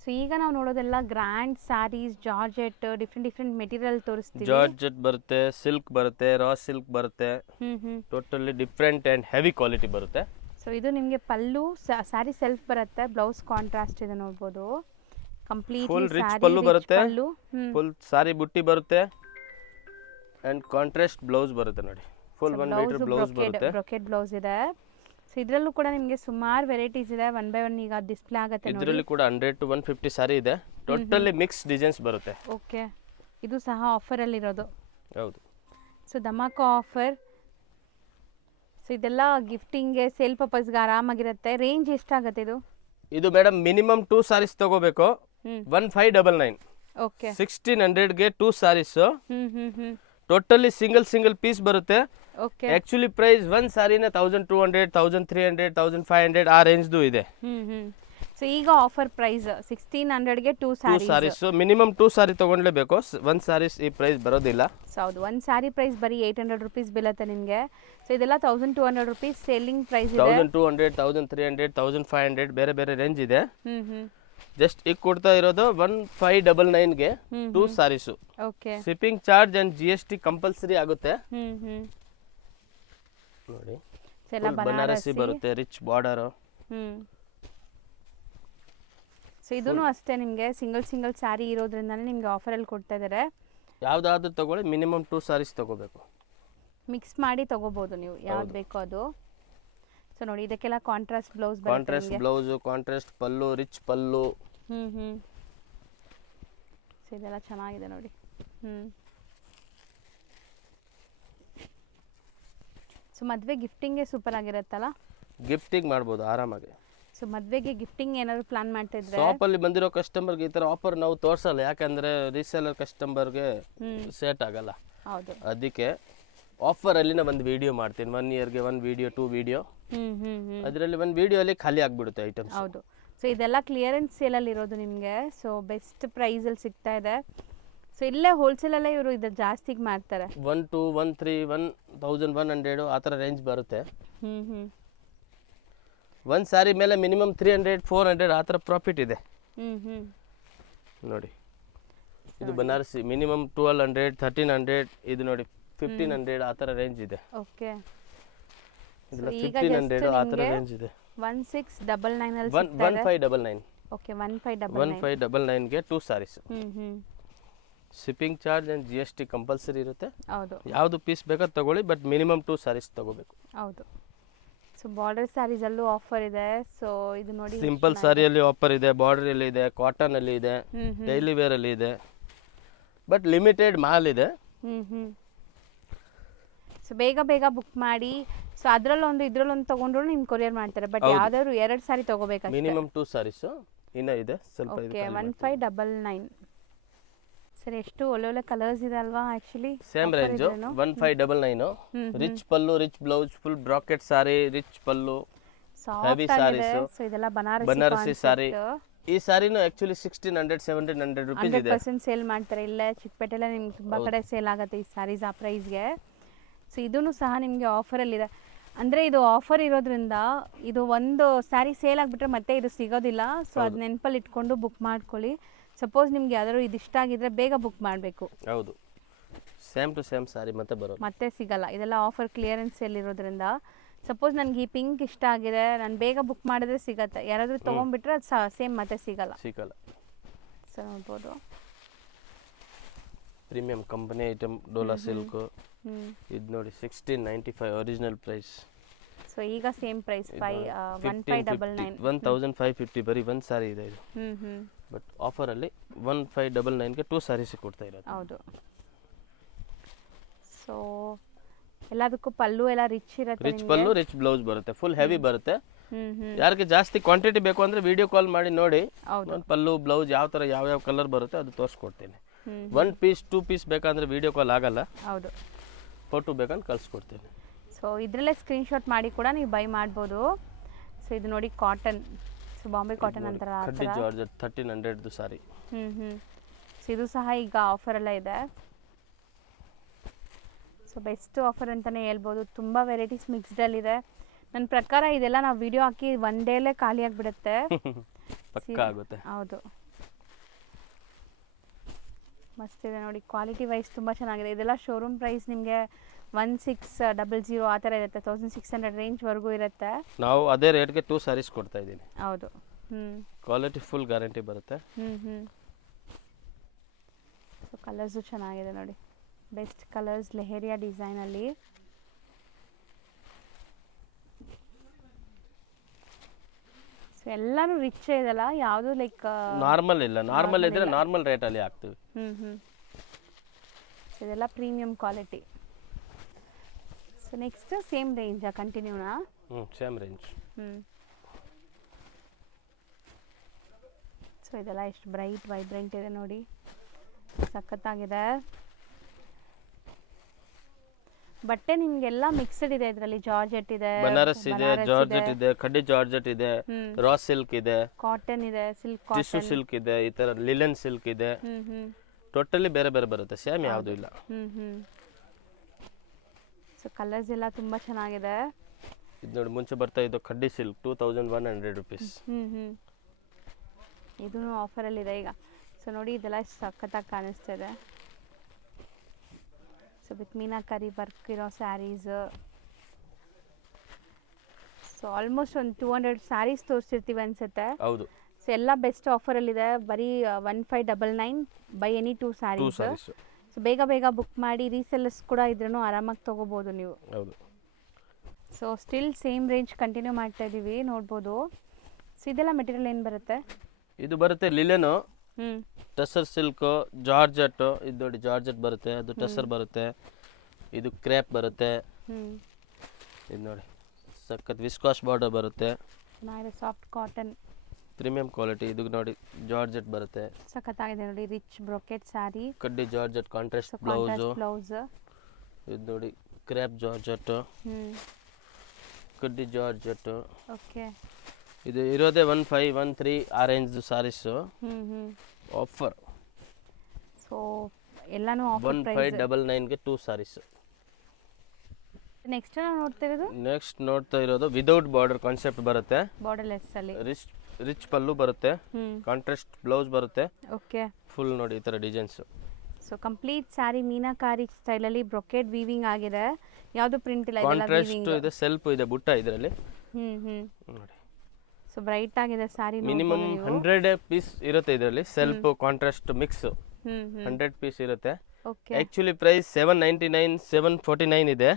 ಸೊ ಈಗ ನಾವು ನೋಡೋದೆಲ್ಲ grand sarees, georgette, different material ತೋರಿಸ್ತೀವಿ. ಜಾರ್ಜೆಟ್ ಬರುತ್ತೆ, ಸಿಲ್ಕ್ ಬರುತ್ತೆ, ರಾ ಸಿಲ್ಕ್ ಬರುತ್ತೆ, totally different and heavy quality ಬರುತ್ತೆ. ಸೊ ಇದು ನಿಮಗೆ ಪಲ್ಲು, ಸ್ಯಾರಿ ಸೆಲ್ಫ್ ಬರುತ್ತೆ, ಬ್ಲೌಸ್ ಕಾಂಟ್ರಾಸ್ಟ್ ಇದೆ ನೋಡ್ಬೋದು. ಕಂಪ್ಲೀಟ್ ಫುಲ್ ರಿಚ್ ಪಲ್ಲು ಬರುತ್ತೆ, ಫುಲ್ ಸಾರಿ ಬುಟ್ಟಿ ಬರುತ್ತೆ, ಅಂಡ್ ಕಾಂಟ್ರಾಸ್ಟ್ ಬ್ಲೌಸ್ ಬರುತ್ತೆ ನೋಡಿ. ಫುಲ್ 1 ಮೀಟರ್ ಬ್ಲೌಸ್ ಬರುತ್ತೆ, ಬ್ರೊಕೆಟ್ ಬ್ಲೌಸ್ ಇದೆ. ಸೊ ಇದರಲ್ಲೂ ಕೂಡ ನಿಮಗೆ ಸುಮಾರು ವೆರೈಟೀಸ್ ಇದೆ. 1 by 1 ಈಗ ಡಿಸ್ಪ್ಲೇ ಆಗುತ್ತೆ ನೋಡಿ. ಇದರಲ್ಲಿ ಕೂಡ 100 to 150 ಸಾರಿ ಇದೆ. ಟೋಟಲಿ ಮಿಕ್ಸ್ ಡಿಸೈನ್ಸ್ ಬರುತ್ತೆ. ಓಕೆ, ಇದು ಸಹ ಆಫರ್ ಅಲ್ಲಿ ಇರೋದು. ಹೌದು. So dhamaka offer. ಸೊ ಇದೆಲ್ಲ ಗಿಫ್ಟಿಂಗ್ಗೆ, ಸೇಲ್ ಪರ್ಪಸ್ಗೆ ಆರಾಮಾಗಿರುತ್ತೆ. ರೇಂಜ್ ಎಷ್ಟಾಗುತ್ತೆ ಇದು? ಇದು ಮೇಡಮ್ ಮಿನಿಮಮ್ 2 ಸಾರೀಸ್ ತಗೋಬೇಕು. 1599. ಓಕೆ, 1600ಗೆ 2 ಸಾರೀಸ್. ಟೋಟಲಿ ಸಿಂಗಲ್ ಪೀಸ್ ಬರುತ್ತೆ. ಓಕೆ, ಆಕ್ಚುಲಿ ಪ್ರೈಸ್ 1 ಸಾರಿನೇ 1200 1300 1500 ಆ ರೇಂಜ್ದು ಇದೆ. ಸೊ ಈಗ ಆಫರ್ ಪ್ರೈಸ್ 1600ಗೆ 2 ಟೂ ಸ್ಯಾರೀಸ್. ಸಾರೀಸ್ ಮಿನಿಮಮ್ 2 ಸಾರಿ ತೊಗೊಳ್ಲೇಬೇಕು. ಒಂದು ಸಾರೀಸ್ ಈ ಪ್ರೈಸ್ ಬರೋದಿಲ್ಲ. ಸೊ ಹೌದು, ಒಂದು ಸ್ಯಾರಿ ಪ್ರೈಸ್ ಬರೀ 800 ರುಪೀಸ್ ಬೀಳುತ್ತೆ ನಿಮಗೆ. ಸೊ ಇದೆಲ್ಲ 1200 ರುಪೀಸ್ ಸೇಲಿಂಗ್ ಪ್ರೈಸ್ ಇದೆ. 1200, 1300, 1500 ಬೇರೆ ಬೇರೆ ರೇಂಜ್ ಇದೆ. ಜಸ್ಟ್ ಈಗ ಕೊಡ್ತಾ ಇರೋದು 1599ಗೆ 2 sarees. Okay. Shipping charge and GST compulsory ಆಗುತ್ತೆ. ನೋಡಿ ಬನಾರಸಿ ಬರುತ್ತೆ, ರಿಚ್ ಬಾರ್ಡರ್. ಸೊ ಇದೂ ಅಷ್ಟೇ, ನಿಮಗೆ ಸಿಂಗಲ್ ಸ್ಯಾರಿ ಇರೋದ್ರಿಂದಾನೇ ನಿಮಗೆ ಆಫರಲ್ಲಿ ಕೊಡ್ತಾ ಇದ್ದಾರೆ. ಯಾವ್ದಾದ್ರು ತಗೊಳ್ಳಿ, ಮಿನಿಮಮ್ 2 ಸಾರೀಸ್ ತಗೋಬೇಕು. ಮಿಕ್ಸ್ ಮಾಡಿ ತಗೋಬಹುದು ನೀವು ಯಾವ್ದು ಬೇಕೋ ಅದು. ಸೊ ನೋಡಿ ಇದಕ್ಕೆಲ್ಲ ಕಾಂಟ್ರಾಸ್ಟ್ ಬ್ಲೌಸ್ ಬರುತ್ತೆ. ಕಾಂಟ್ರಾಸ್ಟ್ ಬ್ಲೌಸ್, ಕಾಂಟ್ರಾಸ್ಟ್ ಪಲ್ಲು, ರಿಚ್ ಪಲ್ಲು. ಸೊ ಇದೆಲ್ಲ ಚೆನ್ನಾಗಿದೆ ನೋಡಿ. ಸೊ ಮದುವೆ ಗಿಫ್ಟಿಂಗ್ಗೆ ಸೂಪರ್ ಆಗಿರುತ್ತಲ್ಲ. ಗಿಫ್ಟಿಂಗ್ ಮಾಡ್ಬೋದು ಆರಾಮಾಗಿ. ಸೊ ಮದುವೆಗೆ ಗಿಫ್ಟಿಂಗ್ ಏನಾದ್ರು ಪ್ಲಾನ್ ಮಾಡ್ತಾ ಇದ್ರೆ ಶಾಪಲ್ಲಿ ಬಂದಿರೋ ಕಸ್ಟಮರ್ಗೆ ಈ ಥರ ಆಫರ್ ನಾವು ತೋರಿಸಲ್ಲ, ಯಾಕಂದ್ರೆ ರೀಸೇಲರ್ ಕಸ್ಟಮರ್ಗೆ ಸೆಟ್ ಆಗಲ್ಲ. ಹೌದು, ಅದಕ್ಕೆ ಆಫರಲ್ಲಿ ನಾನು ಒಂದು ವಿಡಿಯೋ ಮಾಡ್ತೀನಿ. 1 ಇಯರ್ಗೆ 1 ವಿಡಿಯೋ, 2 ವಿಡಿಯೋ. ಅದರಲ್ಲಿ 1 ವಿಡಿಯೋಲಿ ಖಾಲಿ ಆಗಿಬಿಡುತ್ತೆ ಐಟಮ್ಸ್. ಹೌದು. ಸೊ ಇದೆಲ್ಲ ಕ್ಲಿಯರೆನ್ಸ್ ಸೇಲಲ್ಲಿ ಇರೋದು ನಿಮಗೆ. ಸೊ ಬೆಸ್ಟ್ ಪ್ರೈಸಲ್ಲಿ ಸಿಗ್ತಾ ಇದೆ. ಸೊ ಇಲ್ಲೇ ಹೋಲ್ಸೇಲಲ್ಲೇ ಇವರು ಇದು ಜಾಸ್ತಿಗೆ ಮಾಡ್ತಾರೆ. 1 2 1 3 1100 ಆ ಥರ ರೇಂಜ್ ಬರುತ್ತೆ. ಒಂದು ಸಾರಿ ಮೇಲೆ ಮಿನಿಮಮ್ 300 400 ಆ ಥರ ಪ್ರಾಫಿಟ್ ಇದೆ. ನೋಡಿ ಇದು ಬನಾರಸಿ ಮಿನಿಮಮ್ 1200 1300, ಇದು ನೋಡಿ 1500 ಆ ಥರ ರೇಂಜ್ ಇದೆ. ಓಕೆ. ಇದೆಲ್ಲ 1500 ಆ ಥರ ರೇಂಜ್ ಇದೆ. 1699 ಅಲ್ಲಿ 1599. ಓಕೆ, 1599ಗೆ 2 sarees. Shipping charge and GST compulsory ಇರುತ್ತೆ. ಹೌದು. ಯಾವುದು ಪೀಸ್ ಬೇಕಾದ್ರೆ ತಗೊಳ್ಳಿ, ಬಟ್ ಮಿನಿಮಮ್ 2 ಸಾರೀಸ್ ತಗೋಬೇಕು. ಹೌದು. ಸೊ ಬಾರ್ಡರ್ ಸ್ಯಾರೀಸ್ ಅಲ್ಲೂ ಆಫರ್ ಇದೆ. ಸೊ ಇದು ನೋಡಿ ಸಿಂಪಲ್ ಸಾರಿಯಲ್ಲಿ ಆಫರ್ ಇದೆ, ಬಾರ್ಡರ್ ಅಲ್ಲಿ ಇದೆ, ಕಾಟನ್ ಅಲ್ಲಿ ಇದೆ, ಡೈಲಿ ವೇರ್ ಅಲ್ಲಿ ಇದೆ, ಬಟ್ ಲಿಮಿಟೆಡ್ ಮಾಲ್ ಇದೆ. ಸೊ ಬೇಗ ಬುಕ್ ಮಾಡಿ. ಸೊ ಅದ್ರಲ್ಲೊಂದು ಇದ್ರಲ್ಲೊಂದು ತಗೊಂಡ್ರು ನಿಮ್ಗೆ ಕೊರಿಯರ್ ಮಾಡ್ತಾರೆ. ಬಟ್ ಯಾವ್ದಾದ್ರು 2 ಸಾರಿ ತಗೋಬೇಕು. ಮಿನಿಮಮ್ 2 ಸಾರೀಸ್ ಇನ್ನ ಇದೆ ಸ್ವಲ್ಪ. ಓಕೆ, 1599. ಸರ್ ಎಷ್ಟು ಒಳ್ಳೊಳ್ಳೆ ಕಲರ್ಸ್ ಇದೆ ಅಲ್ವಾ. Actually same range 1599. ರಿಚ್ ಪಲ್ಲು, ರಿಚ್ ಬ್ಲೌಸ್, ಫುಲ್ ಬ್ರಾಕೆಟ್ ಸಾರಿ, ರಿಚ್ ಪಲ್ಲು, ಹೆವಿ ಸಾರೀಸ್. ಸೊ ಇದೆಲ್ಲ ಬನಾರಸಿ ಸಾರಿ. ಈ ಸಾರಿನೂ ಆಕ್ಚುಲಿ 1600 1700 ರುಪೀಸ್ ಇದೆ. 100% ಸೇಲ್ ಮಾಡ್ತಾರೆ. ಇಲ್ಲೇ ಚಿಕ್ಕಪೇಟೆಲ್ಲ ನಿಮ್ಗೆ ತುಂಬಾ ಕಡೆ ಸೇಲ್ ಆಗುತ್ತೆ ಈ ಸ್ಯಾರೀಸ್ ಆ ಪ್ರೈಸ್ಗೆ. ಸೊ ಇದೂ ಸಹ ನಿಮಗೆ ಆಫರಲ್ಲಿದೆ. ಅಂದರೆ ಇದು ಆಫರ್ ಇರೋದ್ರಿಂದ ಇದು ಒಂದು ಸ್ಯಾರಿ ಸೇಲ್ ಆಗಿಬಿಟ್ರೆ ಮತ್ತೆ ಇದು ಸಿಗೋದಿಲ್ಲ. ಸೊ ಅದು ನೆನಪಲ್ಲಿ ಇಟ್ಕೊಂಡು ಬುಕ್ ಮಾಡ್ಕೊಳ್ಳಿ. ಸಪೋಸ್ ನಿಮ್ಗೆ ಯಾವ್ದಾದ್ರು ಇದು ಇಷ್ಟ ಆಗಿದ್ರೆ ಬೇಗ ಬುಕ್ ಮಾಡಬೇಕು. ಹೌದು, ಸೇಮ್ ಟು ಸೇಮ್ ಸಾರಿ ಮತ್ತೆ ಸಿಗಲ್ಲ. ಇದೆಲ್ಲ ಆಫರ್ ಕ್ಲಿಯರೆನ್ಸ್ ಸೇಲ್ ಇರೋದ್ರಿಂದ. ಸಪೋಸ್ ನನಗೆ ಈ ಪಿಂಕ್ ಇಷ್ಟ ಆಗಿದೆ, ನಾನು ಬೇಗ ಬುಕ್ ಮಾಡಿದ್ರೆ ಸಿಗತ್ತೆ. ಯಾರಾದರೂ ತೊಗೊಂಡ್ಬಿಟ್ರೆ ಅದು ಸೇಮ್ ಮತ್ತೆ ಸಿಗಲ್ಲ. ಸೊ ನೋಡ್ಬೋದು premium company item Dhola silk. ಇದು ನೋಡಿ 1695 ಒರಿಜಿನಲ್ ಪ್ರೈಸ್. ಸೊ ಈಗ ಸೇಮ್ ಪ್ರೈಸ್ 1550 ಬರೀ ಒಂದು ಸಾರಿ ಇದೆ ಇದು. ಬಟ್ ಆಫರಲ್ಲಿ 1599ಗೆ 2 ಸಾರೀಸ್ ಕೊಡ್ತಾ ಇರೋದು. ಹೌದು. ಸೊ ಎಲ್ಲದಕ್ಕೂ ಪಲ್ಲು ಎಲ್ಲ ರಿಚ್ ಇರುತ್ತೆ. ರಿಚ್ ಪಲ್ಲು, ರಿಚ್ ಬ್ಲೌಸ್ ಬರುತ್ತೆ, ಫುಲ್ ಹೆವಿ ಬರುತ್ತೆ. ಯಾರಿಗೆ ಜಾಸ್ತಿ ಕ್ವಾಂಟಿಟಿ ಬೇಕು ಅಂದ್ರೆ ವಿಡಿಯೋ ಕಾಲ್ ಮಾಡಿ ನೋಡಿ. ಪಲ್ಲು ಬ್ಲೌಸ್ ಯಾವ ತರ ಯಾವ ಕಲರ್ ಬರುತ್ತೆ ಅದು ತೋರಿಸ್ಕೊಡ್ತೀನಿ. 1 ಪೀಸ್ 2 ಪೀಸ್ ಬೇಕಂದ್ರೆ ವಿಡಿಯೋ ಕಾಲ್ ಆಗಲ್ಲ. ಹೌದು, ಫೋಟೋ ಬೇಕಂದ್ರೆ ಕಳ್ಸಿಕೊಡ್ತೀನಿ. ಸೊ ಇದರಲ್ಲೇ ಸ್ಕ್ರೀನ್ಶಾಟ್ ಮಾಡಿ ಕೂಡ ನೀವು ಬೈ ಮಾಡ್ಬೋದು. ಸೊ ಇದು ನೋಡಿ ಕಾಟನ್. ಸೊ ಬಾಂಬೆ ಕಾಟನ್ ಅಂತಾರ ಆ ಥರ ಜಾರ್ಜೆಟ್ 1300 ಸಾರಿ. ಸೊ ಇದು ಸಹ ಈಗ ಆಫರೆಲ್ಲ ಇದೆ. ಸೊ ಬೆಸ್ಟ್ ಆಫರ್ ಅಂತಲೇ ಹೇಳ್ಬೋದು. ತುಂಬ ವೆರೈಟೀಸ್ ಮಿಕ್ಸ್ಡಲ್ಲಿದೆ. ನನ್ನ ಪ್ರಕಾರ ಇದೆಲ್ಲ ನಾವು ವಿಡಿಯೋ ಹಾಕಿ 1 ಡೇಲೇ ಖಾಲಿ ಆಗಿಬಿಡುತ್ತೆ. ಪಕ್ಕಾ ಆಗುತ್ತೆ. ಹೌದು, ಮಸ್ತ್ ಇದೆ ನೋಡಿ. ಕ್ವಾಲಿಟಿ ವೈಸ್ ತುಂಬ ಚೆನ್ನಾಗಿದೆ. ಇದೆಲ್ಲ ಶೋರೂಮ್ ಪ್ರೈಸ್ ನಿಮಗೆ 1600 ಆ ಥರ ಇರುತ್ತೆ. 1600 ರೇಂಜ್ವರೆಗೂ ಇರುತ್ತೆ. ನಾವು ಅದೇ ರೇಟ್ಗೆ 2 ಸಾರೀಸ್ ಕೊಡ್ತಾ ಇದ್ದೀನಿ. ಹೌದು. ಕ್ವಾಲಿಟಿ ಫುಲ್ ಗ್ಯಾರಂಟಿ ಬರುತ್ತೆ. ಸೊ ಕಲರ್ಸು ಚೆನ್ನಾಗಿದೆ ನೋಡಿ. ಬೆಸ್ಟ್ ಕಲರ್ಸ್ ಲೆಹರಿಯಾ ಡಿಸೈನಲ್ಲಿ. ಸೊ ಎಲ್ಲಾನು ರಿಚ್ ಇದೆಲ್ಲ, ಯಾವುದು ಲೈಕ್ ನಾರ್ಮಲ್ ಇಲ್ಲ. ನಾರ್ಮಲ್ ಇದ್ರೆ ನಾರ್ಮಲ್ ರೇಟಲ್ಲಿ ಹಾಕ್ತೀವಿ. ಇದೆಲ್ಲ premium quality. So next same ರೇಂಜಾ ಕಂಟಿನ್ಯೂನಾ? Same range. ಸೊ ಇದೆಲ್ಲ ಎಷ್ಟು ಬ್ರೈಟ್ ವೈಬ್ರೆಂಟ್ ಇದೆ ನೋಡಿ, ಸಖತ್ತಾಗಿದೆ. ಬಟ್ಟೆ ನಿಮ್ಗೆಲ್ಲ ಮಿಕ್ಸ್ಡ್ ಇದೆ ಇದರಲ್ಲಿ. ಜಾರ್ಜೆಟ್ ಇದೆ, ಬನಾರಸ್ ಇದೆ, ಜಾರ್ಜೆಟ್ ಇದೆ, ಕಡ್ಡಿ ಜಾರ್ಜೆಟ್ ಇದೆ, ರಾ ಸಿಲ್ಕ್ ಇದೆ, ಕಾಟನ್ ಇದೆ, ಸಿಲ್ಕ್ ಟಿಶ್ಯೂ ಕಾಟನ್. ಸಿಲ್ಕ್ ಇದೆ, ಈ ತರ ಲಿಲೆನ್ ಸಿಲ್ಕ್ ಇದೆ. ಟೋಟಲಿ ಬೇರೆ ಬೇರೆ ಬರುತ್ತೆ, ಸೇಮ್ ಯಾವುದು ಇಲ್ಲ. ಸೊ ಕಲರ್ಸ್ ಎಲ್ಲ ತುಂಬಾ ಚೆನ್ನಾಗಿದೆ. ಇದು ನೋಡಿ ಮುಂಚೆ ಬರ್ತಾ ಇದ್ದು ಕಡ್ಡಿ ಸಿಲ್ಕ್ 2100 rupees. ಇದೂ ಆಫರಲ್ಲಿ ಇದೆ ಈಗ. ಸೊ ನೋಡಿ ಇದೆಲ್ಲ ಸಖತ್ತಾಗಿ ಕಾಣಿಸ್ತಾ ಇದೆ. ಸೊ ವಿತ್ ಮೀನಾಕರಿ ವರ್ಕ್ ಇರೋ ಸ್ಯಾರೀಸ್. ಸೊ ಆಲ್ಮೋಸ್ಟ್ ಒಂದು 200 ಸ್ಯಾರೀಸ್ ತೋರಿಸಿರ್ತೀವಿ ಅನ್ಸುತ್ತೆ. ಹೌದು, ಸೊ ಎಲ್ಲ ಬೆಸ್ಟ್ ಆಫರಲ್ಲಿದೆ. ಬರೀ 1599 ಬೈ ಎನಿ 2 ಸ್ಯಾರೀಸ್. ಸೊ ಬೇಗ ಬೇಗ ಬುಕ್ ಮಾಡಿ, ರೀಸೆಲ್ಲರ್ಸ್ ಕೂಡ ಇದ್ರೂ ಆರಾಮಾಗಿ ತೊಗೋಬೋದು ನೀವು. ಹೌದು. So still same range continue ಮಾಡ್ತಾ ಇದ್ದೀವಿ, ನೋಡ್ಬೋದು. ಸೊ ಇದೆಲ್ಲ ಮೆಟೀರಿಯಲ್ ಏನು ಬರುತ್ತೆ? ಇದು ಬರುತ್ತೆ ಲಿಲೆನು, ಟಸರ್ ಸಿಲ್ಕ್, ಜಾರ್ಜೆಟ್. ಇದು ನೋಡಿ ಜಾರ್ಜೆಟ್ ಬರುತ್ತೆ, ಅದು ಟಸರ್ ಬರುತ್ತೆ. ಇದು ಕ್ರೇಪ್ ಬರುತ್ತೆ. ಇದು ನೋಡಿ ಸಖತ್ ವಿಸ್ಕಾಸ್ ಬಾರ್ಡರ್ ಬರುತ್ತೆ, ಸಾಫ್ಟ್ ಕಾಟನ್ ಪ್ರೀಮಿಯಂ ಕ್ವಾಲಿಟಿ. ಇದು ನೋಡಿ ಜಾರ್ಜೆಟ್ ಬರುತ್ತೆ, ಸಖತ್ತಾಗಿದೆ ನೋಡಿ. ರಿಚ್ ಬ್ರೊಕೆಟ್ ಸ್ಯಾರಿ, ಕಡ್ಡಿ ಜಾರ್ಜೆಟ್, ಕಾಂಟ್ರಾಸ್ಟ್ ಬ್ಲೌಸ್. ಇದು ನೋಡಿ ಕ್ರೇಪ್ ಜಾರ್ಜೆಟ್, ಕಡ್ಡಿ ಜಾರ್ಜೆಟ್. ಓಕೆ, ಇದು ಇರೋದೇ 1513 ಆರೆಂಜ್ ಸಾರೀಸ್ ಆಫರ್. ಸೊ ಎಲ್ಲಾನು ಆಫರ್ ಪ್ರೈಸ್. 1599 ಗೆ 2 ಸಾರೀಸ್. ನೆಕ್ಸ್ಟ್ ನೋಡ್ತಾ ಇರೋದು ವಿದೌಟ್ ಬಾರ್ಡರ್ ಕಾನ್ಸೆಪ್ಟ್ ಬರುತ್ತೆ. ಬಾರ್ಡರ್ಲೆಸ್ ಅಲ್ಲಿ ರಿಚ್ ಪಲ್ಲು ಬರುತ್ತೆ, ಕಾಂಟ್ರಾಸ್ಟ್ ಬ್ಲೌಸ್ ಬರುತ್ತೆ. ಓಕೆ, ಫುಲ್ ನೋಡಿ ಈ ತರ designs. So complete sari meenakari style ಅಲ್ಲಿ ಬ್ರೊಕೆಟ್ ವೀವಿಂಗ್ ಆಗಿದೆ. ಯಾವುದು ಪ್ರಿಂಟ್ ಇಲ್ಲ, ಇದೆಲ್ಲ ಕಾಂಟ್ರಾಸ್ಟ್ ಇದೆ, ಸೆಲ್ಫ್ ಇದೆ, ಬುಟ್ಟ ಇದರಲ್ಲಿ ನೋಡಿ. ಸೊ ಬ್ರೈಟ್ ಆಗಿದೆ ಸ್ಯಾರಿ. ಮಿನಿಮಮ್ 100 ಪೀಸ್ ಇರುತ್ತೆ ಇದರಲ್ಲಿ, ಸೆಲ್ಫ್ ಕಾಂಟ್ರಾಸ್ಟ್ ಮಿಕ್ಸ್ 100 ಪೀಸ್ ಇರುತ್ತೆ. ಓಕೆ, ಆಕ್ಚುಲಿ ಪ್ರೈಸ್ 799 749 ಇದೆ.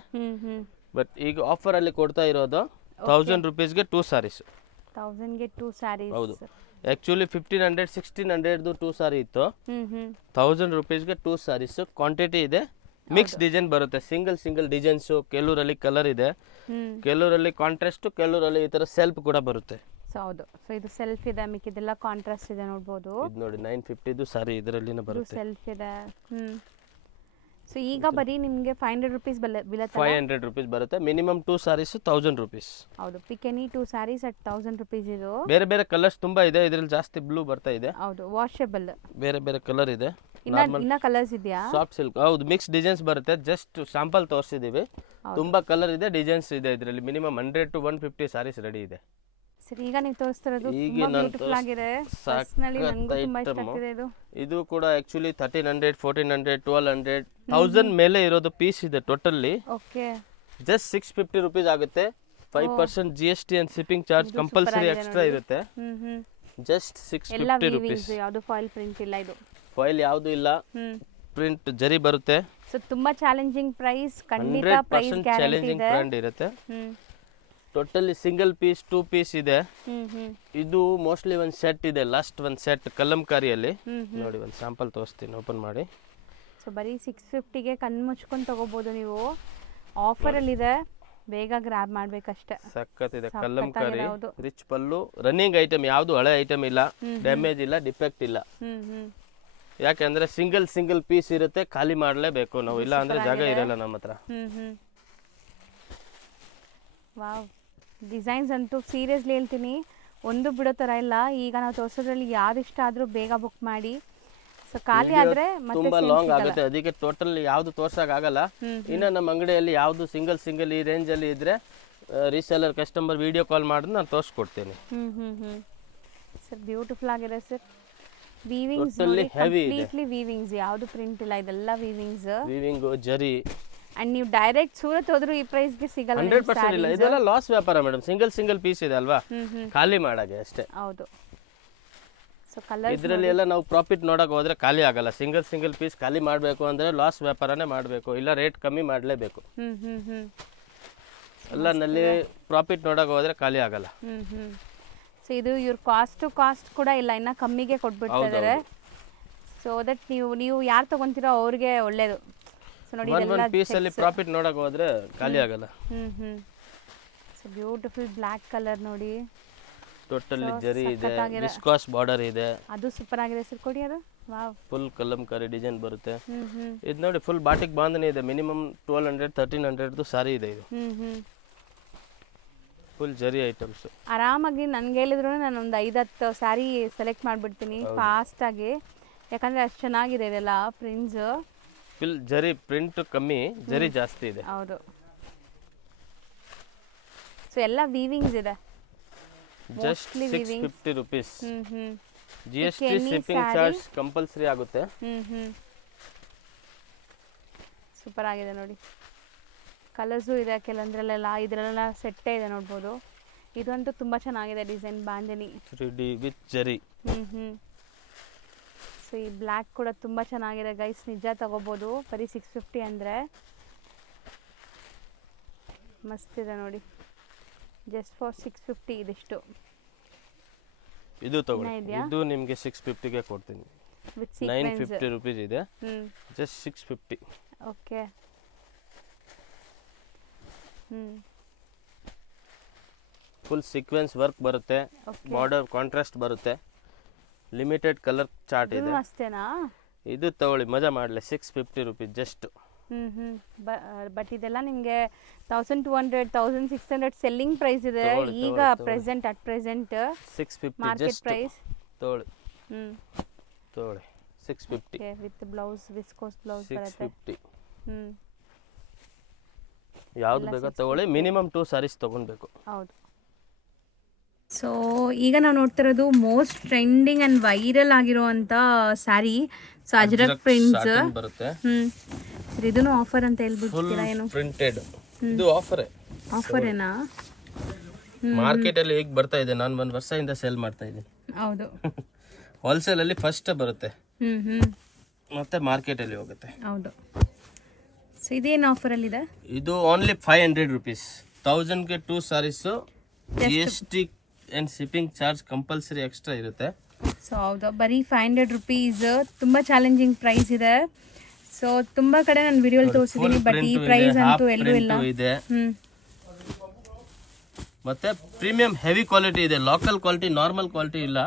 ಬಟ್ ಈಗ ಆಫರ್ ಅಲ್ಲಿ ಕೊಡ್ತಾ ಇರೋದು 1000 rupeesಗೆ 2 ಸಾರೀಸ್. 1000 ಗೆ 2 ಸ್ಯಾರೀಸ್. ಹೌದು, ಆಕ್ಚುಲಿ 1500 1600 2 ಸಾರಿ ಇತ್ತು. 1000 rupeesಗೆ 2 ಸಾರೀಸ್. ಕ್ವಾಂಟಿಟಿ ಇದೆ, ಮಿಕ್ಸ್ ಡಿಸೈನ್ ಬರುತ್ತೆ. ಸಿಂಗಲ್ ಡಿಸೈನ್ಸ್, ಕೆಲವರಲ್ಲಿ ಕಲರ್ ಇದೆ, ಕೆಲವರಲ್ಲಿ ಕಾಂಟ್ರಾಸ್ಟ್, ಕೆಲವರಲ್ಲಿ ಈ ತರ ಸೆಲ್ಫ್ ಕೂಡ ಬರುತ್ತೆ. ಸೊ ಹೌದು, ಸೊ ಇದು ಸೆಲ್ಫ್ ಇದೆ, ಮಿಕ್ಕಿದೆಲ್ಲ ಕಾಂಟ್ರಾಸ್ಟ್ ಇದೆ, ನೋಡ್ಬೋದು. ಇದು ನೋಡಿ 950 ಸಾರಿ ಇದರಲ್ಲಿನೇ ಬರುತ್ತೆ. ಸೆಲ್ಫ್ ಇದೆ. ಸೊ ಈಗ ಬರೀ ನಿಮಗೆ 500 rupees ಬೀಳುತ್ತೆ. 500 rupees ಬರುತ್ತೆ. Minimum 2 saris 1000 rupees. ಹೌದು, pick any 2 saris at 1000 rupees. ಇದು ಬೇರೆ ಬೇರೆ ಕಲರ್ಸ್ ತುಂಬಾ ಇದೆ ಇದರಲ್ಲಿ, ಜಾಸ್ತಿ ಬ್ಲೂ ಬರ್ತಾ ಇದೆ. ಹೌದು, ವಾಷಬಲ್. ಬೇರೆ ಬೇರೆ ಕಲರ್ ಇದೆ. ಇನ್ನ ಕಲರ್ಸ್ ಇದೆಯಾ? ಸಾಫ್ಟ್ ಸಿಲ್ಕ್, ಹೌದು, ಮಿಕ್ಸ್ ಡಿಸೈನ್ಸ್ ಬರುತ್ತೆ. ಜಸ್ಟ್ ಸ್ಯಾಂಪಲ್ ತೋರಿಸಿದೀವಿ. ತುಂಬಾ ಕಲರ್ ಇದೆ, ಡಿಸೈನ್ಸ್ ಇದೆ ಇದರಲ್ಲಿ. ಮಿನಿಮಮ್ 100 to 150 ಸಾರೀಸ್ ರೆಡಿ ಇದೆ. ಸರಿ, ಈಗ ನೀವು ತೋರಿಸ್ತಿರೋದು ತುಂಬಾ ಬ್ಯೂಟಿಫುಲ್ ಆಗಿದೆ. ಪರ್ಸನಲಿ ನನಗೂ ತುಂಬಾ ಇಷ್ಟ ಆಗ್ತಿದೆ ಇದು. ಇದು ಕೂಡ ಆಕ್ಚುಲಿ 1300 1400 1200 1000 ಮೇಲೆ ಇರೋದು ಪೀಸ್ ಇದೆ ಟೋಟಲಿ. ಓಕೆ, ಜಸ್ಟ್ 650 rupees ಆಗುತ್ತೆ. 5% GST and shipping charge compulsory extra ಇರುತ್ತೆ. Just 650 rupees. ಯಾವುದು ಫಾಯಿಲ್ ಪ್ರಿಂಟ್ ಇಲ್ಲ, ಇದು ಫಾಯಿಲ್ ಯಾವುದು ಇಲ್ಲ, ಪ್ರಿಂಟ್ ಜರಿ ಬರುತ್ತೆ. ಸೊ ತುಂಬಾ ಚಾಲೆಂಜಿಂಗ್ ಪ್ರೈಸ್, ಖಂಡಿತ ಪ್ರೈಸ್ 100% ಗ್ಯಾರಂಟಿ ಚಾಲೆಂಜಿಂಗ್ ಇದೆ. ಬ್ರ್ಯಾಂಡ್ ಇರುತ್ತೆ. ಟೋಟಲಿ ಸಿಂಗಲ್ ಪೀಸ್ 2 ಪೀಸ್ ಇದೆ. ಇದು ಮೋಸ್ಟ್ಲಿ ಒಂದು ಸೆಟ್ ಇದೆ, ಲಾಸ್ಟ್ ಒಂದು ಸೆಟ್ ಕಲಂಕಾರಿಯಲ್ಲಿ. ನೋಡಿ ಒಂದು ಸ್ಯಾಂಪಲ್ ತೋರಿಸ್ತೀನಿ, ಓಪನ್ ಮಾಡಿ. ಸೊ ಬರೀ 650ಗೆ ಕಣ್ಣು ಮುಚ್ಕೊಂಡು ತಗೋಬಹುದು ನೀವು. ಆಫರಲ್ಲಿ ಇದೆ, ಬೇಗ ಗ್ರಾಬ್ ಮಾಡ್ಬೇಕಷ್ಟೇ. ಸಖತ್ ಇದೆ ಕಲಂಕಾರಿ, ರಿಚ್ ಪಲ್ಲು, ರನ್ನಿಂಗ್ ಐಟಮ್, ಯಾವುದು ಹಳೆ ಐಟಮ್ ಇಲ್ಲ, ಡ್ಯಾಮೇಜ್ ಇಲ್ಲ, ಡಿಫೆಕ್ಟ್ ಇಲ್ಲ. ಯಾಕೆಂದ್ರೆ ಸಿಂಗಲ್ ಪೀಸ್ ಇರುತ್ತೆ, ಖಾಲಿ ಮಾಡಲೇಬೇಕು ನಾವು, ಇಲ್ಲ ಅಂದ್ರೆ ಜಾಗ ಇರಲ್ಲ ನಮ್ಮ ಹತ್ರ. ವಾವ್, ಡಿಸೈನ್ಸ್ ಅಂತೂ ಸೀರಿಯಸ್ಲಿ ಹೇಳ್ತೀನಿ, ಒಂದು ಬಿಡೋ ಥರ ಇಲ್ಲ. ಈಗ ನಾವು ತೋರಿಸೋದ್ರಲ್ಲಿ ಯಾವ್ದು ಇಷ್ಟ ಆದರೂ ಬೇಗ ಬುಕ್ ಮಾಡಿ. ಸೊ ಖಾಲಿ ಆದ್ರೆ ತುಂಬಾ ಲಾಂಗ್ ಆಗುತ್ತೆ, ಅದಕ್ಕೆ ಟೋಟಲ್ ಯಾವ್ದು ತೋರ್ಸಕ್ ಆಗಲ್ಲ. ಇನ್ನು ನಮ್ಮ ಅಂಗಡಿಯಲ್ಲಿ ಯಾವ್ದು ಸಿಂಗಲ್ ಈ ರೇಂಜ್ ಅಲ್ಲಿ ಇದ್ರೆ ರೀಸೆಲ್ಲರ್ ಕಸ್ಟಮರ್ ವಿಡಿಯೋ ಕಾಲ್ ಮಾಡಿದ್ರೆ ನಾನು ತೋರಿಸ್ಕೊಡ್ತೀನಿ. ಸರ್ ಬ್ಯೂಟಿಫುಲ್ ಆಗಿದೆ ಸರ್. ವೀವಿಂಗ್ಸ್ ಕಂಪ್ಲೀಟ್ಲಿ ವೀವಿಂಗ್ಸ್, ಯಾವುದು ಪ್ರಿಂಟ್ ಇಲ್ಲ, ಇದೆಲ್ಲ ವೀವಿಂಗ್ ಜರಿ. ಅಂಡ್ ನೀವು ಡೈರೆಕ್ಟ್ ಸೂರತ್ ಹೋದ್ರು ಈ ಪ್ರೈಸ್ ಗೆ ಸಿಗಲ್ಲ. 100% ಇಲ್ಲ, ಇದೆಲ್ಲ ಲಾಸ್ ವ್ಯಾಪಾರ ಮೇಡಮ್. ಸಿಂಗಲ್ ಪೀಸ್ ಇದೆ ಅಲ್ವಾ, ಖಾಲಿ ಮಾಡಾಗೆ ಅಷ್ಟೇ. ಹೌದು. ಸೊ ಕಲರ್ ಇದರಲ್ಲಿ ಎಲ್ಲ ನಾವು ಪ್ರಾಫಿಟ್ ನೋಡಕ್ ಹೋದ್ರೆ ಖಾಲಿ ಆಗಲ್ಲ. ಸಿಂಗಲ್ ಪೀಸ್ ಖಾಲಿ ಮಾಡಬೇಕು ಅಂದ್ರೆ ಲಾಸ್ ವ್ಯಾಪಾರನೇ ಮಾಡಬೇಕು, ಇಲ್ಲ ರೇಟ್ ಕಮ್ಮಿ ಮಾಡಲೇಬೇಕು. ಎಲ್ಲನಲ್ಲಿ ಪ್ರಾಫಿಟ್ ನೋಡಕ್ ಹೋದ್ರೆ ಖಾಲಿ ಆಗಲ್ಲ. ಸೊ ಇದು ಇವ್ರ ಕಾಸ್ಟ್ ಕೂಡ ಇಲ್ಲ, ಇನ್ನ ಕಮ್ಮಿಗೆ ಕೊಟ್ಬಿಡ್ತಿದ್ದಾರೆ. ಸೊ ದಟ್ ನೀವು ಯಾರು ತಗೊಂತೀರೋ ಅವ್ರಿಗೆ ಒಳ್ಳೇದು. ಸೊ ನೋಡಿ, ಒಂದು ಪೀಸ್ ಅಲ್ಲಿ ಪ್ರಾಫಿಟ್ ನೋಡಕ್ ಹೋದ್ರೆ ಖಾಲಿ ಆಗಲ್ಲ. ಸೊ ಬ್ಯೂಟಿಫುಲ್ ಬ್ಲಾಕ್ ಕಲರ್ ನೋಡಿ, ಟೋಟಲಿ ಜರಿ ಇದೆ, ವಿಸ್ಕಾಸ್ ಬಾರ್ಡರ್ ಇದೆ. ಅದು ಸೂಪರ್ ಆಗಿದೆ ಸರ್. ಕೊಡಿ ಅದು ವಾವ್. ಫುಲ್ ಕಲಂಕಾರಿ ಡಿಸೈನ್ ಬರುತ್ತೆ. ಹ್ಞೂ ಇದು ನೋಡಿ ಫುಲ್ ಬಾಟಿಕ್ ಬಾಂಧನೆ ಇದೆ. ಮಿನಿಮಮ್ 1200-1300 ಸಾರಿ ಇದೆ ಇದು. ಹ್ಞೂ ಫುಲ್ ಜರಿ ಐಟಮ್ಸ್. ಆರಾಮಾಗಿ ನನ್ಗೆ ಹೇಳಿದ್ರು ನಾನು ಒಂದು 5-10 ಸ್ಯಾರಿ ಸೆಲೆಕ್ಟ್ ಮಾಡಿಬಿಡ್ತೀನಿ ಫಾಸ್ಟಾಗಿ, ಯಾಕಂದರೆ ಅಷ್ಟು ಚೆನ್ನಾಗಿದೆ ಇದೆಲ್ಲ ಪ್ರಿಂಟ್ಸ್. ಫುಲ್ ಜರಿ ಪ್ರಿಂಟ್ ಕಮ್ಮಿ, ಜರಿ ಜಾಸ್ತಿ ಇದೆ. ಹೌದು. ಸೊ ಎಲ್ಲ ವೀವಿಂಗ್ಸ್ ಇದೆ. Just 650 rupees. ಹ್ಞೂ GST ಶಿಪ್ಪಿಂಗ್ ಚಾರ್ಜ್ ಕಂಪಲ್ಸರಿ ಆಗುತ್ತೆ. ಹ್ಞೂ ಸೂಪರ್ ಆಗಿದೆ ನೋಡಿ. ಕಲರ್ಸು ಇದೆ ಕೆಲವೊಂದ್ರಲ್ಲೆಲ್ಲ, ಇದರಲ್ಲೆಲ್ಲ ಸೆಟ್ಟೇ ಇದೆ ನೋಡ್ಬೋದು. ಇದಂತೂ ತುಂಬ ಚೆನ್ನಾಗಿದೆ ಡಿಸೈನ್, ಬಾಂಧನಿ 3D ವಿತ್ ಜರಿ. ಹ್ಞೂ ಸೊ ಈ ಬ್ಲ್ಯಾಕ್ ಕೂಡ ತುಂಬ ಚೆನ್ನಾಗಿದೆ ಗೈಸ್, ನಿಜ ತಗೋಬೋದು. ಬರೀ 650 ಅಂದರೆ ಮಸ್ತಿದೆ ನೋಡಿ. ಜಸ್ಟ್ ಫಾರ್ 650 ಇದಿಷ್ಟು. ಇದು ತಗೊಳ್ಳಿ, ಇದು ನಿಮಗೆ 650ಗೆ ಕೊಡ್ತೀನಿ. ವಿತ್ 950 rupees ಇದೆ. Just 650. Okay. Full sequence work ಬರುತ್ತೆ, ಬಾರ್ಡರ್ ಕಾಂಟ್ರಾಸ್ಟ್ ಬರುತ್ತೆ, ಲಿಮಿಟೆಡ್ ಕಲರ್ ಚಾರ್ಟ್ ಇದೆ. ಅಷ್ಟೇನಾ? ಇದು ತಗೊಳ್ಳಿ, ಮಜಾ ಮಾಡಲಿ. 650 rupees ಜಸ್ಟ್. ಬಟ್ ಇದೆಲ್ಲ ನಿಮಗೆ 1200-1600 ಸೆಲ್ಲಿಂಗ್ ಪ್ರೈಸ್ ಇದೆ ಈಗ present, at present 650 market just price. ತಗೊಳ್ಳಿ. ತಗೊಳ್ಳಿ 650. ವಿತ್ ಬ್ಲೌಸ್, ವಿಸ್ಕೋಸ್ ಬ್ಲೌಸ್ ಬರುತ್ತೆ. 650. ಯಾವ್ದು ಬೇಕಾ ತಗೊಳ್ಳಿ, ಮಿನಿಮಮ್ 2 sarees ತಗೊಳ್ಬೇಕು. ಹೌದು. ಸೊ ಈಗ ನಾವು ನೋಡ್ತಿರೋದು ಮೋಸ್ಟ್ ಟ್ರೆಂಡಿಂಗ್ ಅಂಡ್ ವೈರಲ್ ಆಗಿರುವಂತ ಸ್ಯಾರಿ. ಸೊ ಅಜ್ರಕ್ ಪ್ರಿಂಟ್ಸ್ ಬರುತ್ತೆ. ಸರ್ ಇದನ್ನು ಆಫರ್ ಅಂತ ಹೇಳ್ಬಿಡ್ತೀರಾ ಏನು? ಪ್ರಿಂಟೆಡ್ ಇದು ಆಫರ್. ಆಫರ್ ಏನಾ? ಮಾರ್ಕೆಟ್ ಅಲ್ಲಿ ಹೇಗೆ ಬರ್ತಾ ಇದೆ, ನಾನು 1 ವರ್ಷದಿಂದ ಸೇಲ್ ಮಾಡ್ತಾ ಇದ್ದೀನಿ. ಹೌದು. ಹೋಲ್ಸೇಲ್ ಅಲ್ಲಿ ಫಸ್ಟ್ ಬರುತ್ತೆ, ಮತ್ತೆ ಮಾರ್ಕೆಟ್ ಅಲ್ಲಿ ಹೋಗುತ್ತೆ. ಹೌದು. ಸೊ ಇದೇನು ಆಫರ್ ಅಲ್ಲಿ ಇದೆ? ಇದು only 500 rupees. 1000ಗೆ 2 sarees. GST and shipping charge compulsory extra ಇರುತ್ತೆ. ಸೊ ಹೌದು, ಬರೀ 500 rupees. ತುಂಬ ಚಾಲೆಂಜಿಂಗ್ ಪ್ರೈಸ್ ಇದೆ. ಸೊ ತುಂಬಾ ಕಡೆ ನಾನು ವಿಡಿಯೋ ತೋರಿಸಿದ್ದೀನಿ, ಬಟ್ ಈ ಪ್ರೈಸ್ ಅಂತೂ ಎಲ್ಲೂ ಇಲ್ಲ. ಮತ್ತೆ ಪ್ರೀಮಿಯಂ ಹೆವಿ ಕ್ವಾಲಿಟಿ ಇದೆ, ಲೋಕಲ್ ಕ್ವಾಲಿಟಿ, ನಾರ್ಮಲ್ ಕ್ವಾಲಿಟಿ ಇಲ್ಲ.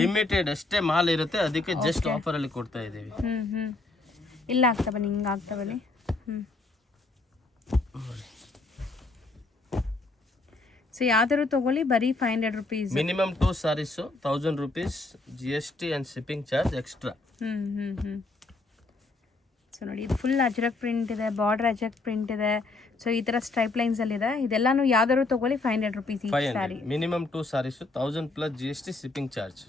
ಲಿಮಿಟೆಡ್ ಅಷ್ಟೇ ಮಾಲ್ ಇರುತ್ತೆ, ಅದಕ್ಕೆ ಜಸ್ಟ್ ಆಫರ್ ಅಲ್ಲಿ ಕೊಡ್ತಾ ಇದ್ದೀವಿ. ಇಲ್ಲ ಆಗ್ತಾ ಬನ್ನಿ, ಹಿಂಗೆ ಆಗ್ತಾ ಬನ್ನಿ. ಸೊ ಯಾವ್ದಾದ್ರು ತಗೊಳ್ಳಿ, ಬರೀ 500 rupees. Minimum 2 sarees 1000 rupees. GST and shipping charge extra. So ನೋಡಿ, ಇದು ಫುಲ್ ಅಜ್ರಕ್ ಪ್ರಿಂಟ್ ಇದೆ, ಬಾರ್ಡರ್ ಅಜ್ರಕ್ ಪ್ರಿಂಟ್ ಇದೆ. ಸೊ ಈ ಥರ ಸ್ಟ್ರೈಪ್ ಲೈನ್ಸ್ ಅಲ್ಲಿ ಇದೆ. ಇದೆಲ್ಲಾನು ಯಾವ್ದಾದ್ರು ತಗೊಳ್ಳಿ 500 rupees ಈ sari. Minimum 2 sarees 1000 plus GST shipping charge.